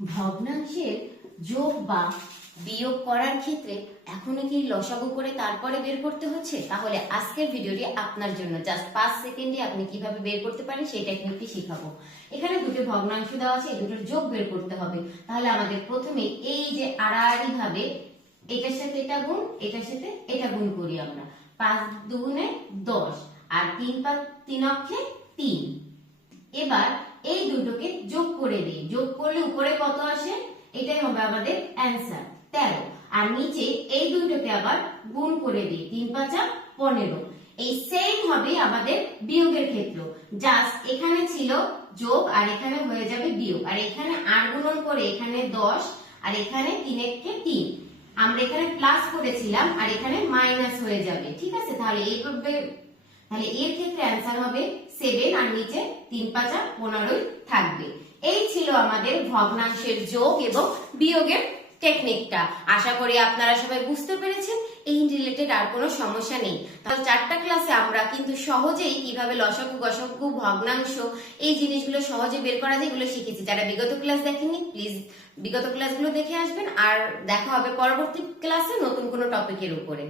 ভগ্নাংশের যোগ বা বিয়োগ করার ক্ষেত্রে এখনো কি লসাগু করে তারপরে বের করতে হচ্ছে? তাহলে আজকের ভিডিওটি আপনার জন্য। জাস্ট 5 সেকেন্ডে আপনি কিভাবে বের করতে পারেন সেই টেকনিকটি শেখাবো। এখানে দুটো ভগ্নাংশ দেওয়া আছে, এই দুটোর যোগ বের করতে হবে। তাহলে আমাদের প্রথমে এই যে আড়াআড়ি ভাবে এটার সাথে এটা গুণ, এটার সাথে এটা গুণ করি আমরা। 5 দুগুণে 10 আর 3 অক্ষে 3। এবার এই দুটোকে যোগ করে দিই, যোগ করলে উপরে কত আসে? এটাই হবে আমাদের অ্যান্সার 13। আর নিচে এই দুটোকে আবার গুণ করে দিই, 3 5 15। এই সেম হবে আমাদের বিয়োগের ক্ষেত্রে। জাস্ট এখানে ছিল যোগ আর এখানে হয়ে যাবে বিয়োগ, আর এখানে 8 গুণন করে এখানে 10 আর এখানে 3 একে 3। আমরা এখানে প্লাস করেছিলাম আর এখানে মাইনাস হয়ে যাবে, ঠিক আছে? তাহলে এর ক্ষেত্রে অ্যান্সার হবে 7 আর নিচে 3 5 15 থাকবে। এই ছিল আমাদের ভগ্নাংশের যোগ এবং বিয়োগের টেকনিকটা। আশা করি আপনারা সবাই বুঝতে পেরেছেন। এই রিলেটেড আর কোনো সমস্যা নেই। তাহলে 4টা ক্লাসে আমরা কিন্তু সহজেই কিভাবে লসাগু গসাগু ভগ্নাংশ এই জিনিসগুলো সহজে বের করা যায় এগুলো শিখেছি। যারা বিগত ক্লাস দেখেননি প্লিজ বিগত ক্লাসগুলো দেখে আসবেন। আর দেখা হবে পরবর্তী ক্লাসে নতুন কোনো টপিকের উপরে।